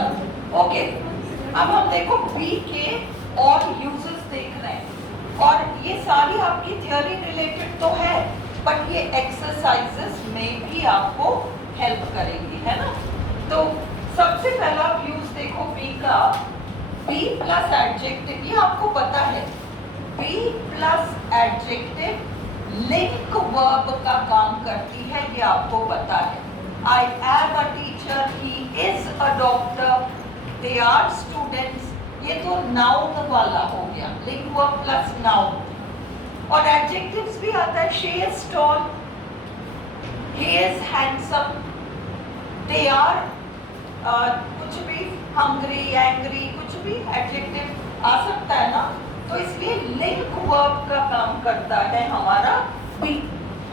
चलो ओके, अब हम देखो बी के और यूजेस देख रहे हैं, और ये सारी आपकी थियोरी रिलेटेड तो है, बट ये एक्सरसाइजेस में भी आपको हेल्प करेंगी, है ना। तो सबसे पहला यूज देखो बी का, बी प्लस एडजेक्टिव, ये आपको पता है, B plus adjective link verb का काम करती है, ये आपको पता है। I am a teacher, he is a doctor, they are students, ये तो नाउन वाला हो गया, लिंक वर्ब प्लस नाउन। और एडजेक्टिव्स भी आता है, she is tall, he is handsome, they are कुछ भी, hungry, angry, कुछ भी एडजेक्टिव आ सकता है ना। तो इसलिए लिंक वर्ब का काम करता है हमारा be.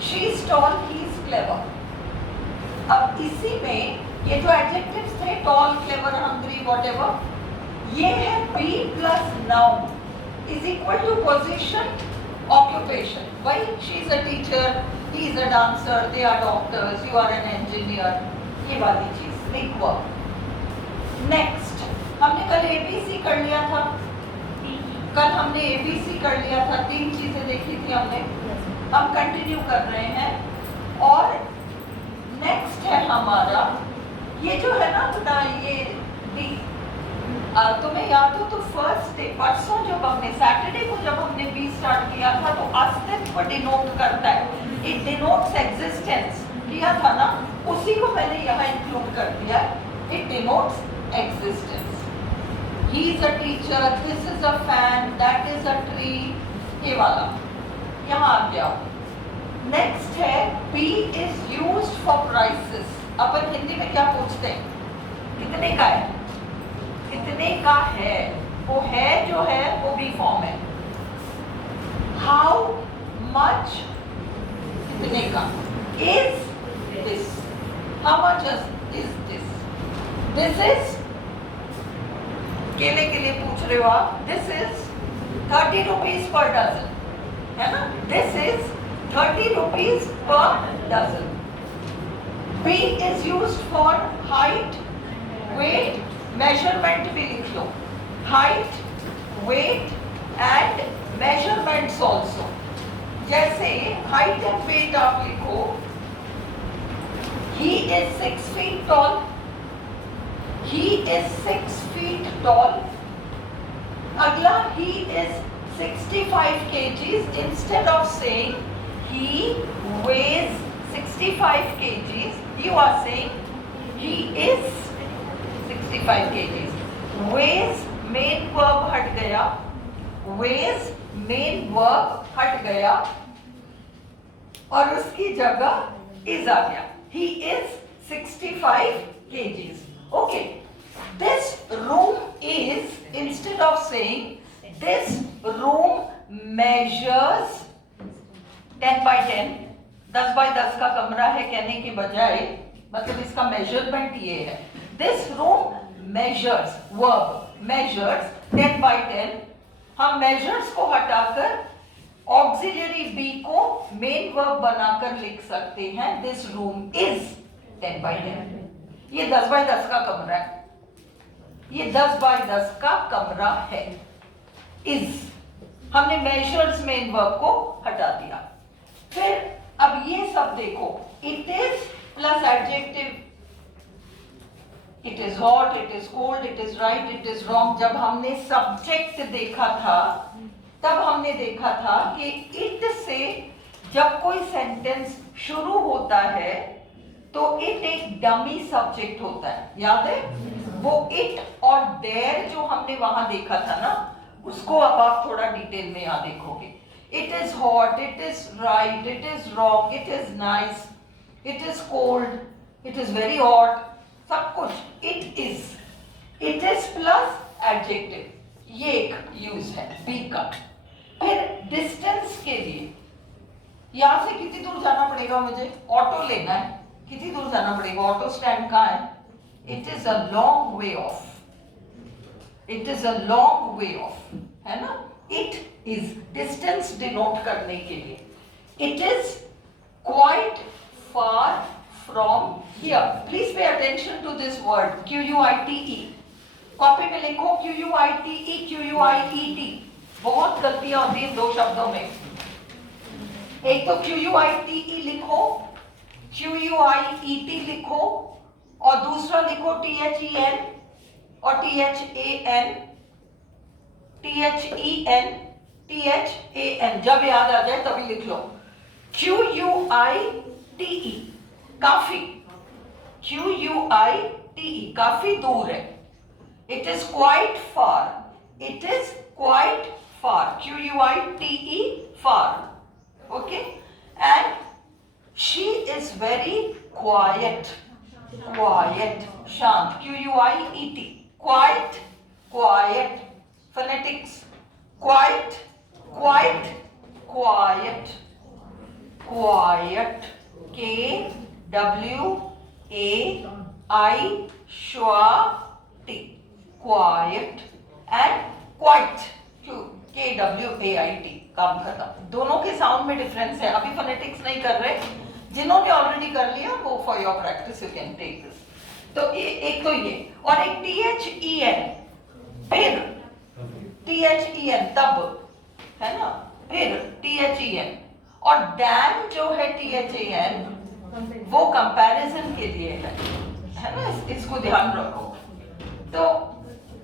She is tall, he is clever. अब इसी में ये जो एडजेक्टिव्स थे, टॉल, क्लेवर, हंग्री, व्हाटएवर, ये है B plus noun is equal to position, occupation. भाई she is a teacher, he is a dancer, they are doctors, you are an engineer, ये वाली चीज लिंक वर्ब। नेक्स्ट, हमने कल ABC कर लिया था, कल हमने एबीसी कर लिया था, 3 चीजें देखी थी हमने, हम कंटिन्यू कर रहे हैं। और नेक्स्ट है हमारा ये जो है ना बेटा, ये डी, तुम्हें याद हो तो फर्स्ट डे, परसों जब हमने, सैटरडे को जब हमने बी स्टार्ट किया था, तो अस्तित्व डिनोट करता है, इट डिनोट्स एग्जिस्टेंस किया था ना, उसी को मैंने यहाँ इंक्लूड कर दिया, it denotes existence. He is a teacher, this is a fan, that is a tree, ये वाला यहाँ आ गया। नेक्स्ट है P is used for prices। अपन हिंदी में क्या पूछते हैं, कितने का है, कितने का है, वो है जो है वो बी फॉर्म है। How much, कितने का, is this, how much is this, this is, केले के लिए पूछ रहे हो आप, this is 30 rupees per dozen, है ना, this is 30 rupees per dozen. P is used for height, weight, measurement भी लिख लो, height, weight and measurements also. जैसे हाइट एंड वेट आप लिखो, he is 6 feet tall, he is 6 feet tall। अगला, he is 65 kgs, instead of saying he weighs 65 kgs, you are saying he is 65 kgs। weighs main verb हट गया, weighs main verb हट गया, और उसकी जगह is आ गया, he is 65 kgs। Okay, this room is, instead of saying this room measures 10 by 10, 10 by 10 का कमरा है कहने की बजाय, मतलब इसका मेजरमेंट ये है, this room measures, verb measures 10 by 10। हम measures को हटाकर ऑक्सिलरी बी को मेन वर्ब बनाकर लिख सकते हैं, this room is 10 by 10। ये 10 बाय 10 का कमरा है, ये 10 बाय 10 का कमरा है, इज, हमने मेजर्स मेन वर्ब को हटा दिया। फिर अब ये सब देखो, it is plus adjective, it is hot, it is cold, it is right, it is wrong. जब हमने सब्जेक्ट देखा था, तब हमने देखा था कि इट से जब कोई सेंटेंस शुरू होता है तो इट एक डमी सब्जेक्ट होता है, याद है वो इट और देयर जो हमने वहां देखा था ना, उसको अब आप थोड़ा डिटेल में यहाँ देखोगे। It is hot, it is right, it is wrong, it is nice, it is cold, it is very hot, सब कुछ इट इज प्लस एडजेक्टिव, ये एक यूज है बी का। फिर डिस्टेंस के लिए, यहां से कितनी दूर जाना पड़ेगा मुझे, ऑटो लेना है, कितनी दूर जाना पड़ेगा, ऑटो स्टैंड कहाँ है, it is a long way off, it is a long way off, है ना। इट इज डिस्टेंस डिनोट करने के लिए, it is quite far from here. Please pay attention to this word QUITE, copy में लिखो QUITE, बहुत गलतियां होती हैं दो शब्दों में। एक तो QUITE लिखो, QUIET लिखो, और दूसरा लिखो THEN और THEN, जब याद आ जाए तभी लिख लो। QUITE, काफी, QUITE, काफी दूर है। It is quite far, it is quite far, QUITE, far, okay? And she is very quiet, शांत, QUIET, quiet, phonetics, quiet, quiet, KWAIT, quiet and quite, KWAIT, काम खत्म। दोनों के साउंड में डिफरेंस है, अभी फोनेटिक्स नहीं कर रहे, जिन्होंने ऑलरेडी कर लिया वो for your practice you can take this. तो एक तो ये, और एक THEN, फिर THEN, तब, है ना, फिर THEN, और डैम जो है THAN वो कंपैरिजन के लिए है ना, इसको ध्यान रखो। तो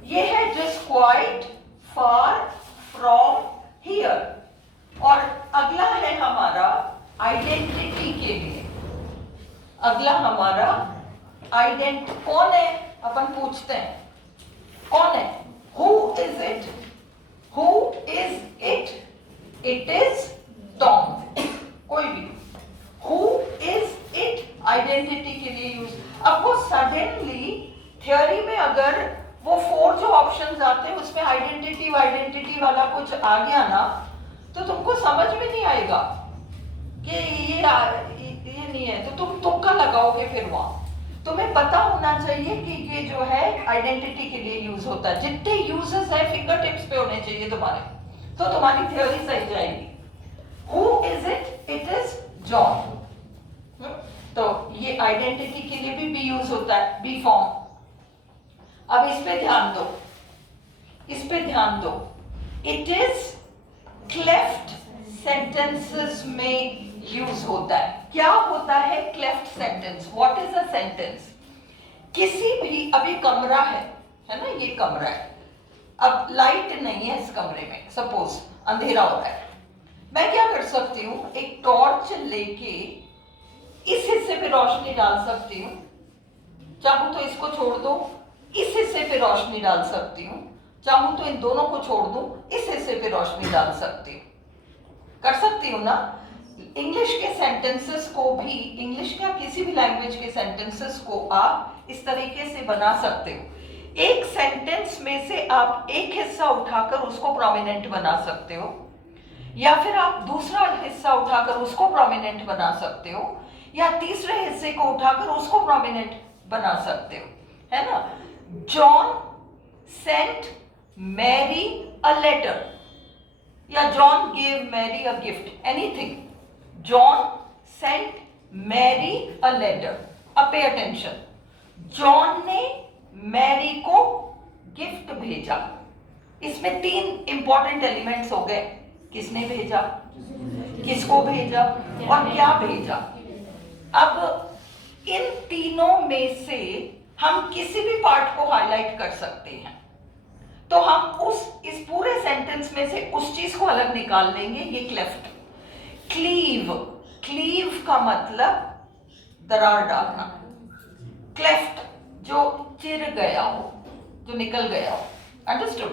ये है just quite far from here. और अगला है हमारा आइडेंटिटी के लिए, अगला हमारा कौन है, अपन पूछते हैं कौन है, who is it, it is Tom, कोई भी, हु इज इट आइडेंटिटी के लिए यूज। अब वो सडनली थियोरी में अगर वो 4 जो ऑप्शंस आते हैं उसमें आइडेंटिटी वाला कुछ आ गया ना, तो तुमको समझ में नहीं आएगा कि ये नहीं है, तो तुम तुक्का लगाओगे फिर वहां। तुम्हें पता होना चाहिए कि ये जो है आइडेंटिटी के लिए यूज होता है, जितने यूजेस है फिंगर टिप्स पे होने चाहिए तुम्हारे, तो तुम्हारी थ्योरी सही जाएगी। Who is it, it is John. तो ये आइडेंटिटी के लिए भी यूज होता है, बी फॉर्म। अब इस पे ध्यान दो, इट इज क्लेफ्ट सेंटेंसेस में यूज होता है। क्या होता है cleft sentence, what is a sentence? किसी भी, अभी कमरा है ना, ये कमरा है, अब लाइट नहीं है इस कमरे में, सपोज अंधेरा हो रहा है, मैं क्या कर सकती हूँ, एक टॉर्च लेके इस हिस्से पे रोशनी डाल सकती हूँ, चाहूं तो इसको छोड़ दो, इस हिस्से पे रोशनी डाल सकती हूँ, चाहूं तो इन दोनों को छोड़ दूं, इस हिस्से पे रोशनी डाल सकती हूँ, कर सकती हूँ ना। इंग्लिश के सेंटेंसेस को भी, इंग्लिश का किसी भी लैंग्वेज के सेंटेंसेस को आप इस तरीके से बना सकते हो। एक सेंटेंस में से आप एक हिस्सा उठाकर उसको प्रोमिनेंट बना सकते हो, या फिर आप दूसरा हिस्सा उठाकर उसको प्रोमिनेंट बना सकते हो, या तीसरे हिस्से को उठाकर उसको प्रोमिनेंट बना सकते हो, है ना। John sent Mary a letter, या John gave Mary a gift, anything. John sent Mary a letter, अब पे अटेंशन, जॉन ने मैरी को गिफ्ट भेजा। इसमें 3 इंपॉर्टेंट एलिमेंट्स हो गए, किसने भेजा, किसको भेजा और क्या भेजा। अब इन तीनों में से हम किसी भी पार्ट को हाईलाइट कर सकते हैं, तो हम इस पूरे सेंटेंस में से उस चीज को अलग निकाल लेंगे, ये क्लेफ्ट। क्लीव का मतलब दरार डालना, क्लेफ्ट जो चिर गया हो, जो निकल गया हो, अंडरस्टूड।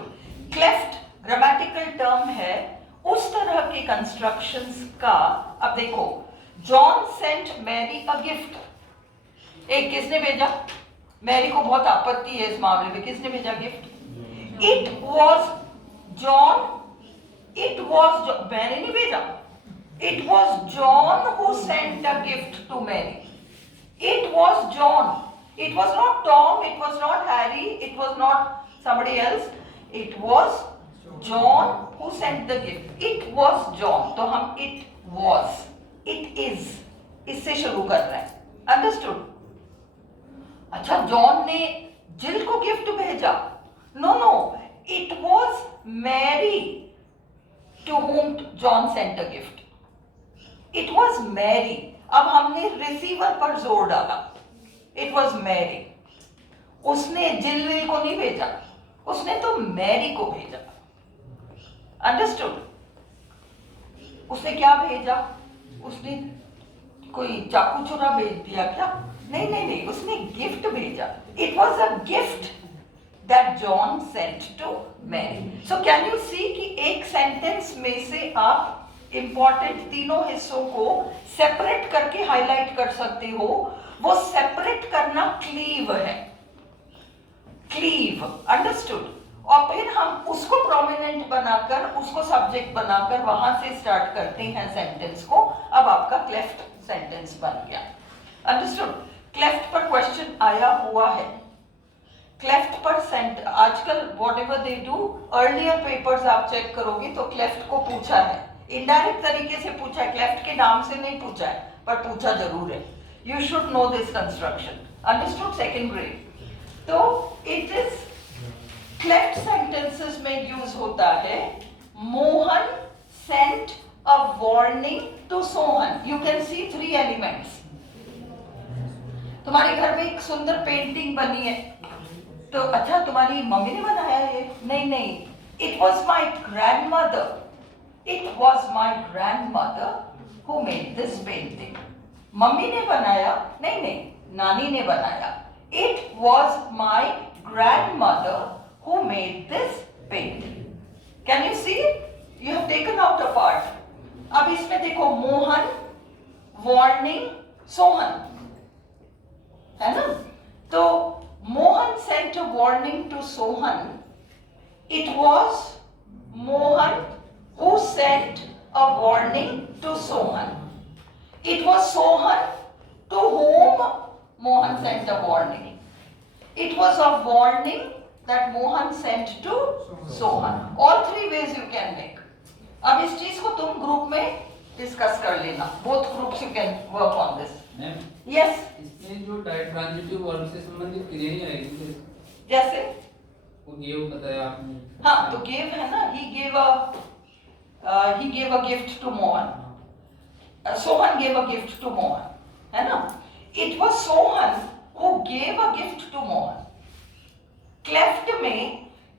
क्लेफ्ट ग्रामेटिकल टर्म है उस तरह के कंस्ट्रक्शंस का। अब देखो, John sent Mary a gift, एक किसने भेजा, मैरी को बहुत आपत्ति है इस मामले में, किसने भेजा gift, it was John, Mary ने भेजा, it was John who sent a gift to Mary, it was John, it was not Tom, it was not Harry, it was not somebody else, it was John who sent the gift, it was John। तो हम it was, it is, इससे शुरू कर रहे हैं, understood. अच्छा, John ने जिल को गिफ्ट भेजा, No, no. It was Mary to whom John sent a gift. It was Mary. अब हमने रिसीवर पर जोर डाला. It was Mary. उसने जिलविल को नहीं भेजा, उसने तो मैरी को भेजा. अंडरस्टूड? उसने क्या भेजा? उसने कोई चाकू छुरा भेज दिया क्या? नहीं नहीं नहीं, उसने गिफ्ट भेजा. It was a gift that John sent to Mary. So can you see कि एक सेंटेंस में से आप इंपॉर्टेंट तीनों हिस्सों को सेपरेट करके हाईलाइट कर सकते हो. वो सेपरेट करना क्लीव है. Cleave, understood? और फिर हम उसको प्रोमिनेंट बनाकर, उसको सब्जेक्ट बनाकर वहां से स्टार्ट करते हैं सेंटेंस को. अब आपका क्लेफ्ट सेंटेंस बन गया. अंडरस्टूड? क्लेफ्ट पर क्वेश्चन आया हुआ है. क्लेफ्ट पर आजकल what ever they do, earlier papers आप चेक करोगे तो क्लेफ्ट को पूछा है. इनडायरेक्ट तरीके से पूछा है, क्लेफ्ट के नाम से नहीं पूछा है, पर पूछा जरूर है. You should know this construction. Understood? Second grade. तो इट इज क्लेफ्ट सेंटेंसेस में यूज होता है. Mohan sent a warning to Sohan. You can see 3 elements. तुम्हारे घर में एक सुंदर पेंटिंग बनी है, तो अच्छा तुम्हारी मम्मी ने बनाया ये? नहीं नहीं, it was my grandmother. It was my grandmother who made this painting. Mummy ने बनाया? नहीं नहीं, नानी ने बनाया. It was my grandmother who made this painting. Can you see? You have taken out a part. अब इसमें देखो, मोहन, वार्निंग, सोहन, है ना? तो Mohan sent a warning to Sohan. It was Mohan who sent a warning to Sohan. It was Sohan to whom Mohan sent a warning. It was a warning that Mohan sent to Sohan. All 3 ways you can make. अब इस चीज को तुम group में discuss कर लेना. Both groups you can work on this. Yes. इसमें जो ट्रांजिटिव वर्ब से संबंधित क्रिया ही आएगी. जैसे वो गिव बताया आपने. हाँ, तो गिव है ना. He gave a gift to Mohan. Sohan gave a gift to Mohan, है ना? It was Sohan who gave a gift to Mohan. Cleft में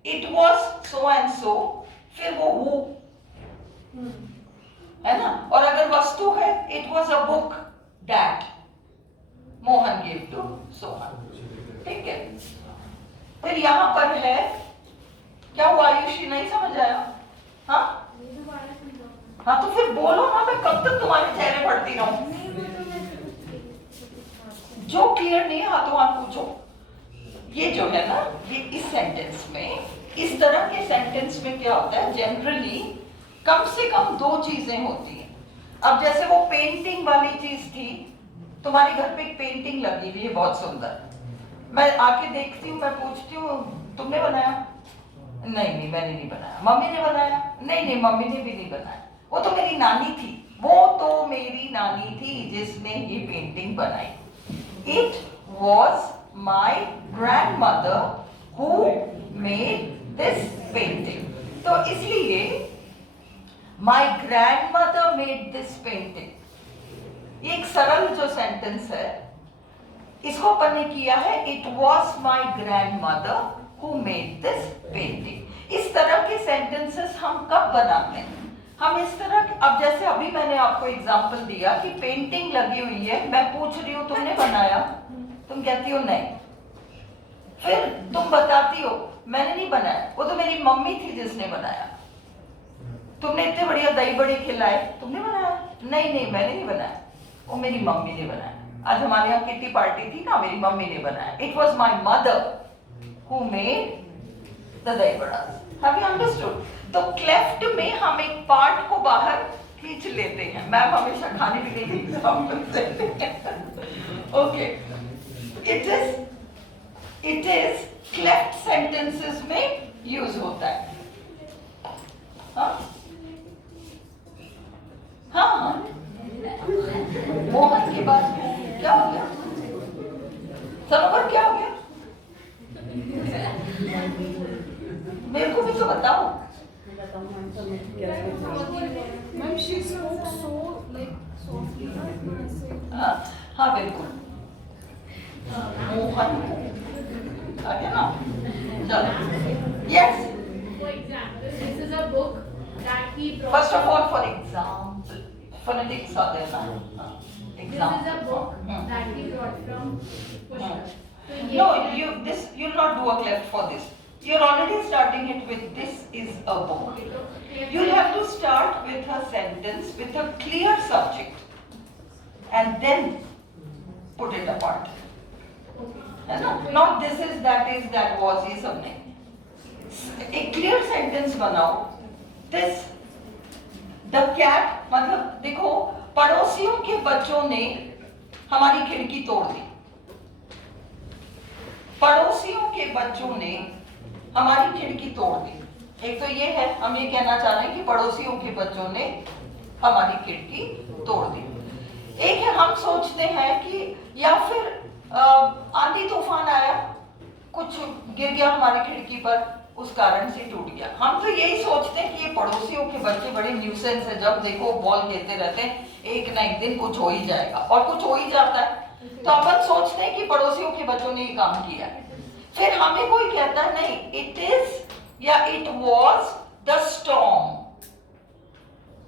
it was so and so, फिर वो who, है ना? और अगर वस्तु है, it was a book that Mohan gave to Sohan. ठीक है? फिर यहाँ पर है, क्या हुआ आयुषी? नहीं समझ आया? हाँ हाँ, तो फिर बोलो ना. मैं कब तक तुम्हारे चेहरे पढ़ती रहूं? जो क्लियर नहीं है हाथों हाथ पूछो. ये जो है ना, ये इस सेंटेंस में, इस तरह के सेंटेंस में क्या होता है, जनरली कम से कम 2 चीजें होती हैं. अब जैसे वो पेंटिंग वाली चीज थी, तुम्हारे घर पे एक पेंटिंग लगी हुई है बहुत सुंदर. मैं आके देखती हूँ, मैं पूछती हूँ तुमने बनाया? नहीं नहीं, मैंने नहीं बनाया. मम्मी ने बनाया? नहीं नहीं, मम्मी ने भी नहीं बनाया. वो तो मेरी नानी थी. वो तो मेरी नानी थी जिसने ये पेंटिंग बनाई. It was my grandmother who made this painting. तो इसलिए my grandmother made this painting, ये एक सरल जो सेंटेंस है, इसको अपन ने किया है it was my grandmother who made this painting. इस तरह के सेंटेंसेस हम कब बनाते हैं? हम इस तरह, अब जैसे अभी मैंने आपको एग्जांपल दिया कि पेंटिंग लगी हुई है, मैं पूछ रही हूँ तुमने बनाया? तुम कहती हो नहीं. फिर तुम बताती हो मैंने नहीं बनाया, वो तो मेरी मम्मी थी जिसने बनाया. तुमने इतने बढ़िया दही बड़े खिलाए, तुमने बनाया? नहीं नहीं, मैंने नहीं बनाया, वो मेरी मम्मी ने बनाया. आज हमारे यहाँ किट्टी पार्टी थी ना, मेरी मम्मी ने बनाया. It was my mother who made the दही बड़ा. Have you understood? तो क्लेफ्ट में हम एक पार्ट को बाहर खींच लेते हैं. मैम हमेशा खाने पीने के एग्जाम्पल देते हैं. Okay, it is cleft sentences में यूज होता है. हाँ हाँ, मोहन के बाद क्या हो गया? सरोवर क्या हो गया? मेरे को भी तो बताओ। Ma'am, she spoke so like softly. हाँ बिल्कुल, मोहन आ गया ना, चलो। Yes, For example, this is a book that he brought. First of all for example, phonetics आ देना। This is a book that he brought from Pushkar. So No, you'll not do a cleft for this. You're already starting it with this is a book. You'll have to start with a sentence with a clear subject and then put it apart. है ना? Not this is, that was, ये सब नहीं। एक clear sentence बनाओ। This, the cat, मतलब देखो, पड़ोसियों के बच्चों ने हमारी खिड़की तोड़ दी। पड़ोसियों के बच्चों ने हमारी खिड़की तोड़ दी। एक तो ये है, हम ये कहना चाह रहे हैं कि पड़ोसियों के बच्चों ने हमारी खिड़की तोड़ दी। एक है, हम सोचते हैं कि या फिर आंधी तूफान आया, कुछ गिर गया हमारी खिड़की पर, उस कारण से टूट गया। हम तो यही सोचते हैं कि ये पड़ोसियों के बच्चे बड़े न्यूसेंस है, जब देखो बॉल खेलते रहते हैं, एक ना एक दिन कुछ हो ही जाएगा, और कुछ हो ही जाता है। तो अपन सोचते हैं कि पड़ोसियों के बच्चों ने ये काम किया है। फिर हमें कोई कहता है नहीं, इट इज या it was the storm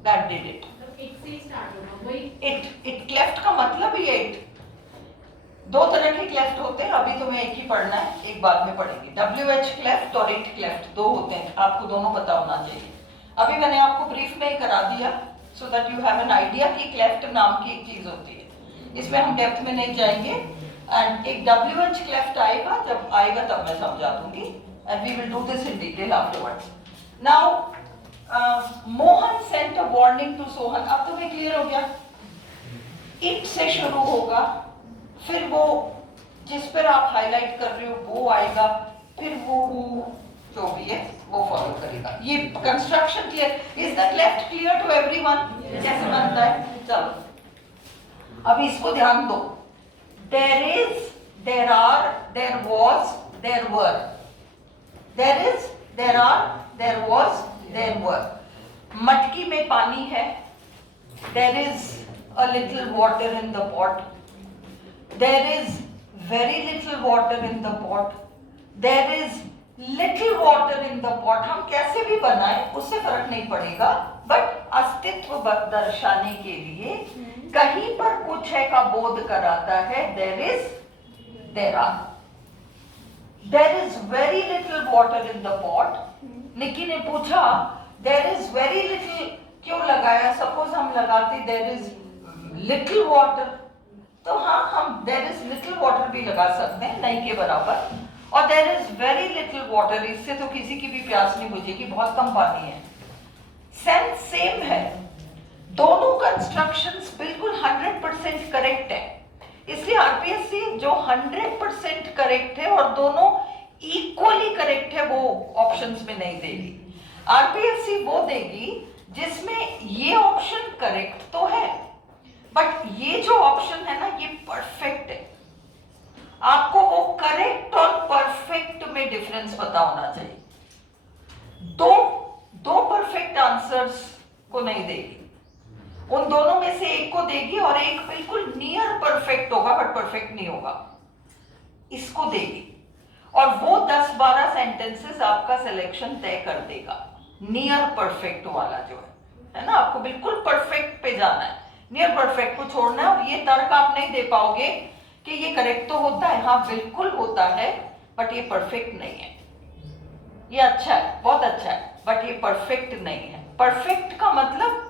that did it. It से start होगा, वही इट क्लेफ्ट का मतलब ही है इट। दो तरह के क्लेफ्ट होते हैं, अभी तुम्हें एक ही पढ़ना है, एक बाद में पढ़ेंगे। WH क्लेफ्ट और इट क्लेफ्ट दो होते हैं, आपको दोनों पता होना चाहिए। अभी मैंने आपको ब्रीफ में ही करा दिया, so that you have an idea कि क्लेफ्ट नाम की एक चीज होती है। इसमें हम डेप्थ में नहीं जाएंगे। एंड एक WH क्लेफ्ट आएगा, जब आएगा तब मैं समझा दूंगी, and we will do this in detail afterwards. Now Mohan sent a warning to Sohan. अब तुम्हें क्लियर हो गया, इट से शुरू होगा, फिर वो जिस पर आप हाईलाइट कर रहे हो वो आएगा, फिर वो जो भी है वो फॉलो करेगा। ये construction clear? Is the cleft clear to everyone? कैसे बनता है? चलो अब इसको ध्यान दो। There is, there are, there was, there were. There is, there are, there was, there were. मटकी में पानी है, there is a little water in the pot. There is very little water in the pot. There is little water in the pot. हम कैसे भी बनाएं उससे फर्क नहीं पड़ेगा, बट अस्तित्व दर्शाने के लिए कहीं पर कुछ है का बोध कराता है। There is, there are. There is very little water in the pot. निकी ने पूछा there is very little क्यों लगाया? सपोज हम लगाते there is little water, तो हाँ हम देयर इज लिटिल वाटर भी लगा सकते हैं, नहीं के बराबर। और there is very little water, इससे तो किसी की भी प्यास नहीं बुझेगी, बहुत कम पानी है। सेंस सेम है, दोनों कंस्ट्रक्शंस बिल्कुल 100% करेक्ट है। इसलिए आरपीएससी जो 100% करेक्ट है और दोनों इक्वली करेक्ट है, वो ऑप्शंस में नहीं देगी। आरपीएससी वो देगी जिसमें ये ऑप्शन करेक्ट तो है, बट ये जो ऑप्शन है ना, ये परफेक्ट है। आपको वो करेक्ट और परफेक्ट में डिफरेंस पता होना चाहिए। दो परफेक्ट आंसर्स को नहीं देगी, उन दोनों में से एक को देगी, और एक बिल्कुल नियर परफेक्ट होगा बट परफेक्ट नहीं होगा, इसको देगी। और वो 10-12 सेंटेंसेस आपका सिलेक्शन तय कर देगा। नियर परफेक्ट वाला जो है ना, आपको बिल्कुल परफेक्ट पे जाना है, नियर परफेक्ट को छोड़ना है। और ये तर्क आप नहीं दे पाओगे कि ये करेक्ट तो होता है, हाँ बिल्कुल होता है, बट ये परफेक्ट नहीं है। ये अच्छा है, बहुत अच्छा है, बट ये परफेक्ट नहीं है। परफेक्ट का मतलब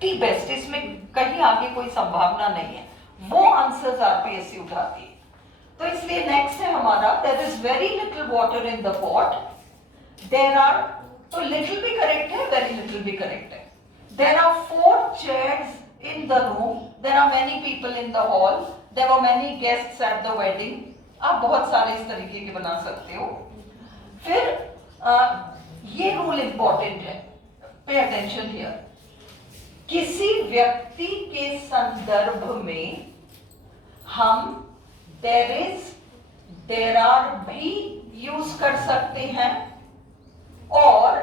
दी बेस्ट, इसमें कहीं आगे कोई संभावना नहीं है। वो आंसर्स आरपीएससी उठाती है। तो इसलिए नेक्स्ट है हमारा, there is very little water in the pot. There are, तो लिटिल भी करेक्ट है, वेरी लिटिल भी करेक्ट है। There are 4 chairs in the room. There are many people in the hall. There were many guests at the wedding. आप बहुत सारे इस तरीके के बना सकते हो। फिर ये रूल इंपॉर्टेंट है, पे अटेंशन हियर। किसी व्यक्ति के संदर्भ में हम there is, there are भी यूज कर सकते हैं, और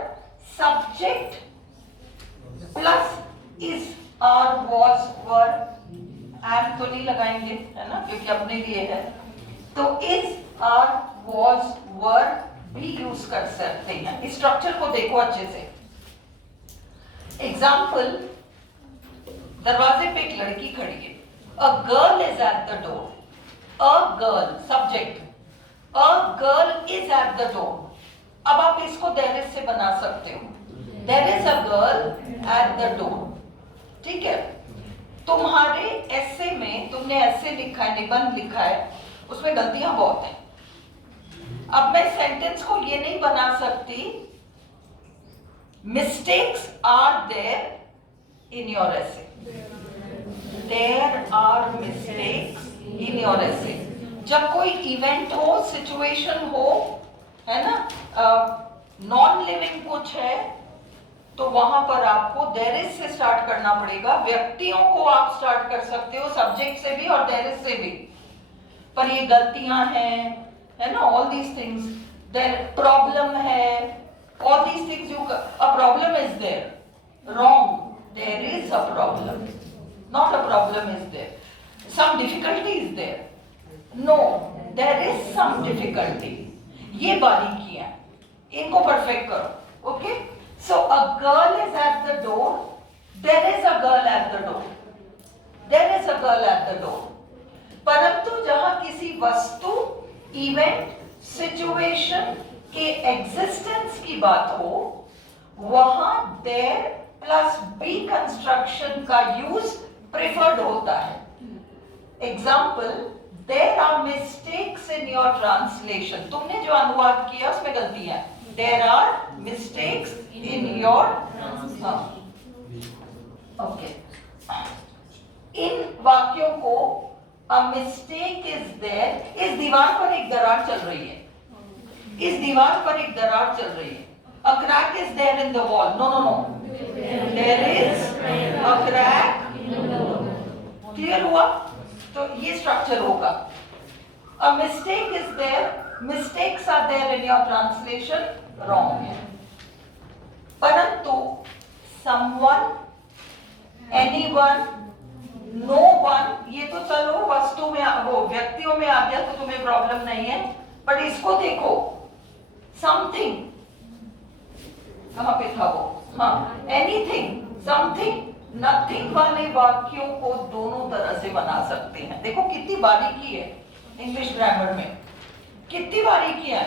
subject plus is are was were, and तो नहीं लगाएंगे है ना क्योंकि अपने लिए है, तो इज आर वॉज वर भी यूज कर सकते हैं। इस स्ट्रक्चर को देखो अच्छे से। एग्जाम्पल, दरवाजे पे एक लड़की खड़ी है, a girl is at the door, a girl subject, a girl is at the door. अब आप इसको देयर इज से बना सकते हो, there is a girl at the door, ठीक है। तुम्हारे ऐसे में तुमने ऐसे लिखा है, निबंध लिखा है, उसमें गलतियां बहुत हैं। अब मैं सेंटेंस को ये नहीं बना सकती, mistakes are there in your essay, there are mistakes in your essay. जब कोई इवेंट हो, सिचुएशन हो, है ना, नॉन लिविंग कुछ है, तो वहां पर आपको देयर इज से स्टार्ट करना पड़ेगा। व्यक्तियों को आप स्टार्ट कर सकते हो सब्जेक्ट से भी और देयर इज से भी, पर ये गलतियां हैं, है ना, all these things, there problem है, all these things, you a problem is there, wrong, there is a problem, not a problem is there, some difficulty is there, no, there is some difficulty. ये बारीकियां, इनको perfect करो, okay. So a girl is at the door, there is a girl at the door, there is a girl at the door। परंतु जहां किसी वस्तु, event, situation के existence की बात हो, वहां there प्लस बी कंस्ट्रक्शन का यूज प्रेफर्ड होता है। Example, there are mistakes in your translation, तुमने जो अनुवाद किया उसमें गलतियां, there are mistakes in your okay, इन वाक्यों को a mistake is there, इस दीवार पर एक दरार चल रही है, इस दीवार पर एक दरार चल रही है, a crack is there in the wall, no no no, there is a crack, clear हुआ? तो ये स्ट्रक्चर होगा, a mistake is there, mistakes are there in your translation, wrong है। परंतु someone, anyone, no one, ये तो चलो वस्तु में, वो व्यक्तियों में आ गया तो तुम्हें प्रॉब्लम नहीं है, बट इसको देखो, something, कहां पे था वो, हाँ, anything, something, nothing वाले वाक्यों को दोनों तरह से बना सकते हैं। देखो कितनी बारीकी है इंग्लिश ग्रामर में, कितनी बारीकी है।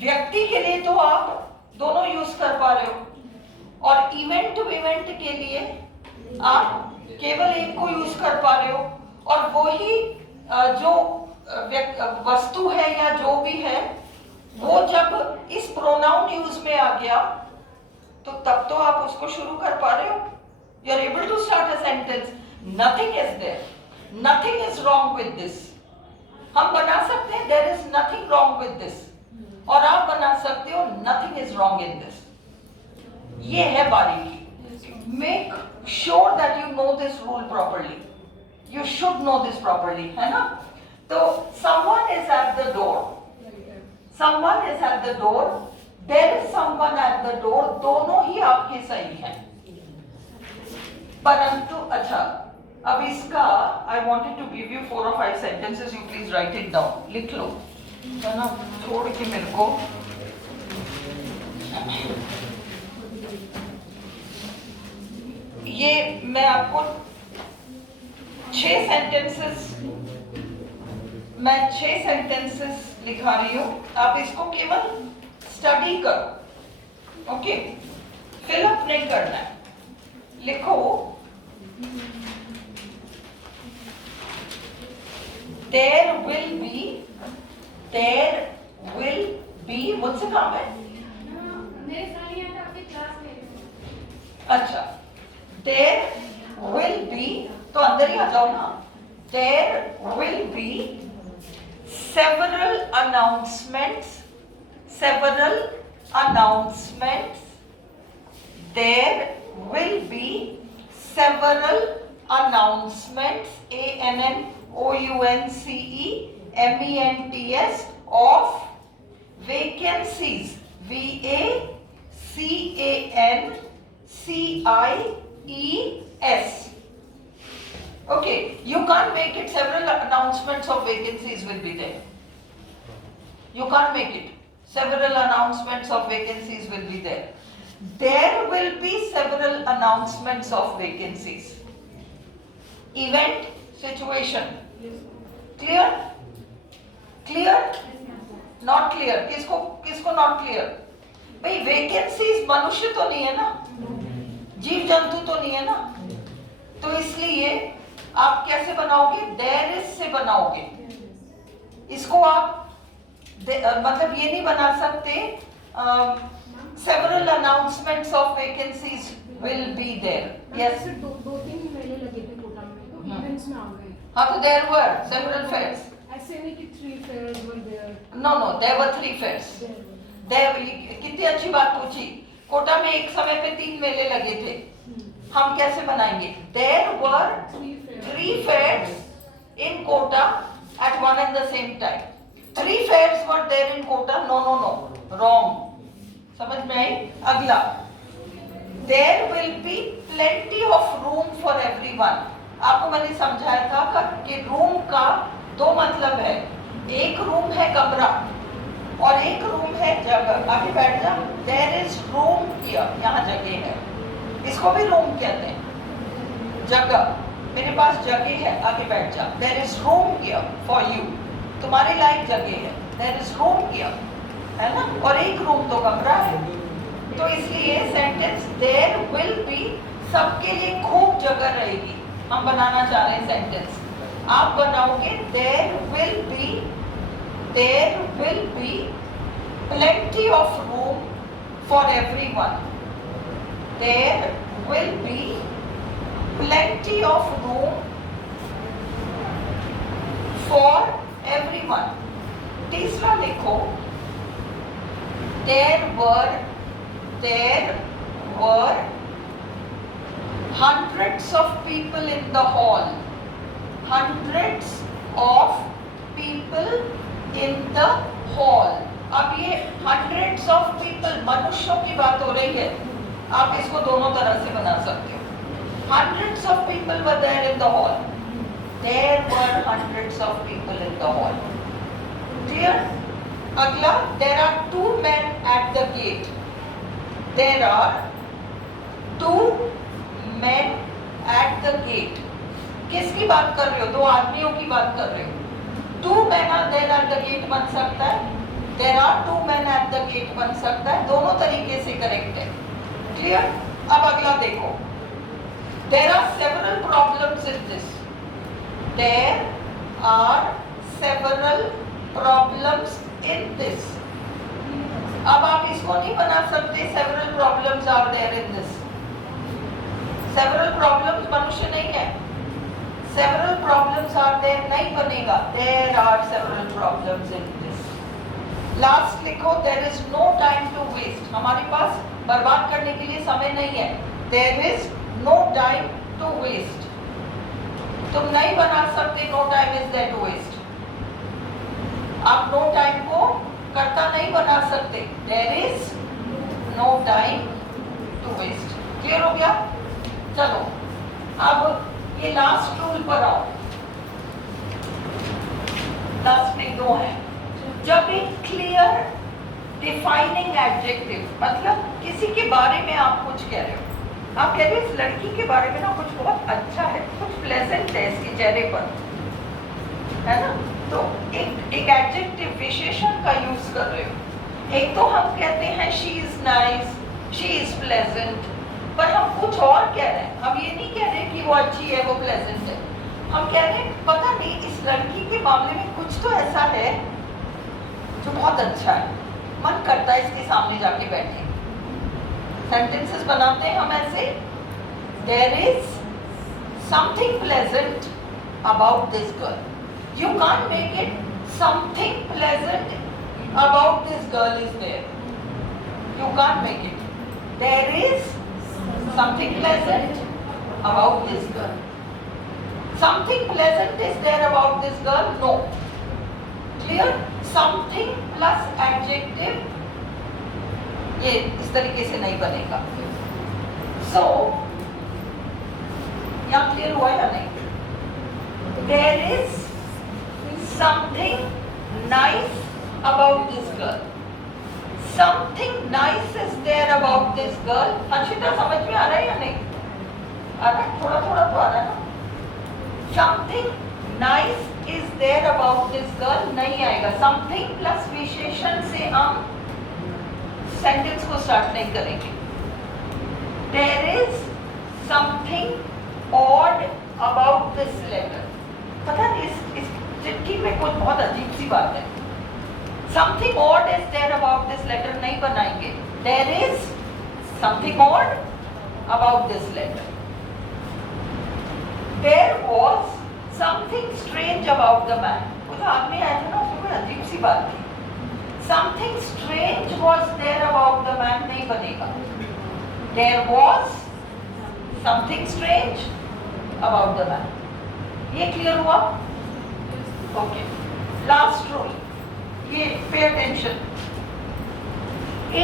व्यक्ति के लिए तो आप दोनों यूज कर पा रहे हो, और इवेंट टू इवेंट के लिए आप केवल एक को यूज कर पा रहे हो, और वही जो वस्तु है या जो भी है, वो जब इस प्रोनाउन यूज में आ गया तो तब तो आप उसको शुरू कर पा रहे हो, you are able to start a sentence, nothing is there, nothing is wrong with this. हम बना सकते हैं there is nothing wrong with this, और आप बना सकते हो nothing is wrong in this. ये है बारीकी। Make sure that you know this rule properly, you should know this properly, है ना। तो someone is at the door, someone is at the door, there is someone at the door, दोनों ही आपके सही हैं। परंतु अच्छा, अब इसका I wanted to give you 4 or 5 sentences, you please write it down, लिख लो, है ना, छोड़ के मेरे को। ये मैं आपको 6 सेंटेंसेस लिखा रही हूं, आप इसको केवल स्टडी करो, ओके, फिलअप नहीं करना है। लिखो, there will be, मुझसे काम है, मेरे साथ यहाँ तो आपकी क्लास में, अच्छा, there will be, तो अंदर ही आ जाओ ना, there will be several announcements, there will be several announcements, ANNOUNCEMENTS, of vacancies, vacancies. Okay, you can't make it. Several announcements of vacancies will be there. You can't make it. Several announcements of vacancies will be there. There will be several announcements of vacancies. Event, situation. Clear? Clear? Not clear. किसको not clear? भाई vacancies मनुष्य तो नहीं है ना, जीव जंतु तो नहीं है ना, तो इसलिए आप कैसे बनाओगे? there is से बनाओगे. इसको आप मतलब ये नहीं बना सकते several announcements of vacancies will be there. Yes. दो तीन मेले लगे थे कोटा में, तो इवेंट्स में आ गए. हाँ, तो there were several fairs. ऐसे नहीं कि 3 fairs were there. No, there were 3 fairs. कितनी अच्छी बात पूछी. कोटा में एक समय पे 3 मेले लगे थे. हम कैसे बनाएंगे? There were 3 fairs in Kota at one and the same time. 3 fairs were there in Kota. No, wrong. समझ में आई? अगला. There will be plenty of room for everyone. आपको मैंने समझाया था कि रूम का 2 मतलब है. एक रूम है कमरा और एक रूम है जगह. आगे बैठ जा. There is room here. यहाँ जगह है. इसको भी रूम कहते हैं. जगह. मेरे पास जगह है. आगे बैठ जा. There is room here for you. तुम्हारे लायक जगह है. There is room here. है ना? और एक रूम तो कमरा है. तो इसलिए सेंटेंस there will be सबके लिए खूब जगह रहेगी. हम बनाना चाह रहे हैं सेंटेंस. आप बनाओगे there will be plenty of room for everyone. There will be plenty of room for everyone. तीसरा लिखो. There were hundreds of people in the hall. Hundreds of people in the hall. अब ये hundreds of people मनुष्यों की बात हो रही है. आप इसको दोनों तरह से बना सकते हो. Hundreds of people were there in the hall. There were hundreds of people in the hall. Clear? अगला. There are 2 men at the gate. There are 2 men at the gate. किसकी बात कर रहे हो? 2 आदमियों की बात कर रहे हो. 2 men are there at the gate बन सकता है. There are 2 men at the gate बन सकता है. दोनों तरीके से करेक्ट है. क्लियर? अब अगला देखो. There are several problems in this. There are several problems in this. अब आप इसको नहीं बना सकते several problems are there in this. Several problems मनुष्य नहीं है. Several problems are there नहीं बनेगा. There are several problems in this. Last लिखो. There is no time to waste. हमारे पास बर्बाद करने के लिए समय नहीं है. There is no time to waste. तुम नहीं बना सकते no time is there to waste. आप no time को कर्ता नहीं बना सकते. There is no time to waste. Clear हो गया? चलो अब ये लास्ट रूल पर आओ. लास्ट में 2 है. जब एक क्लियर डिफाइनिंग एडजेक्टिव मतलब किसी के बारे में आप कुछ कह रहे हो. आप कह रहे हो इस लड़की के बारे में ना कुछ बहुत अच्छा है, कुछ प्लेजेंट है इसके चेहरे पर, है ना? तो एक एडजेक्टिव विशेषण का यूज कर रहे हो. एक तो हम कहते हैं she is nice, she is pleasant, पर हम कुछ और कह रहे हैं. हम ये नहीं कह रहे कि वो अच्छी है, वो प्लेजेंट है. हम कह रहे हैं पता नहीं इस लड़की के मामले में कुछ तो ऐसा है जो बहुत अच्छा है, मन करता है इसके सामने जाके बैठे. सेंटेंसेस बनाते हैं हम ऐसे. There is something pleasant about this girl. You can't make it something pleasant about this girl is there. You can't make it. There is something pleasant about this girl. Something pleasant is there about this girl? No. Clear? Something plus adjective ये इस तरीके से नहीं बनेगा. सो यहाँ clear हुआ या नहीं? There is something nice about this girl. Something nice is there about this girl. Anshita समझ में आ रहा है या नहीं? आ रहा है? थोड़ा थोड़ा तो आ रहा है ना? Something nice is there about this girl नहीं आएगा. Something plus विशेषण से हम सेंटेंस को स्टार्ट नहीं करेंगे. There is something odd about this letter. पता नहीं इस चिट्ठी में कुछ बहुत अजीब सी बात है. Something odd is there about this letter नहीं बनाएंगे. There is something odd about this letter. There was something strange about the man. वो जो आदमी आया था ना उसमें कोई अजीब सी बात थी. Something strange was there about the man नहीं बनेगा. There was something strange about the man. ये क्लियर हुआ? ओके. लास्ट रूल ये pay attention.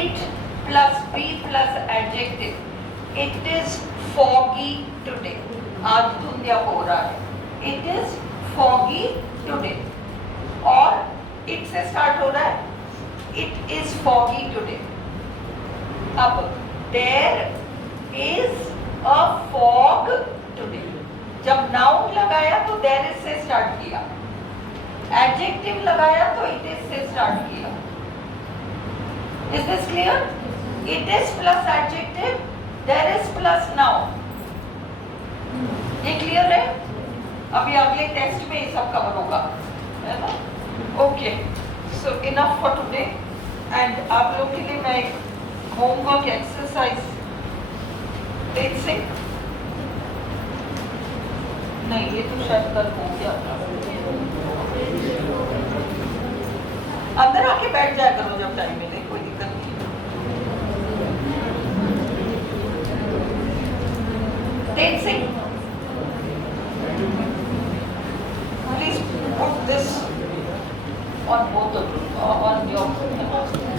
It plus be plus adjective. It is foggy today. आज धुंधिया हो रहा है. It is foggy today. और it से स्टार्ट हो रहा है. It is foggy today. अब there is a fog today. जब नाउन लगाया तो there is से स्टार्ट किया. एडजेक्टिव लगाया तो it is से स्टार्ट किया. Is this clear? It is plus adjective, there is plus noun. ये क्लियर है? अभी अगले टेस्ट में ये सब कवर होगा, है ना? Okay. So enough for today. And आप लोग के लिए मैं एक होमवर्क एक्सरसाइज देख से नहीं, ये तो शायद कल हो गया था. अंदर आके बैठ जाया करो जब टाइम मिले, कोई दिक्कत नहीं. Tej Singh, please put this on both of you, on your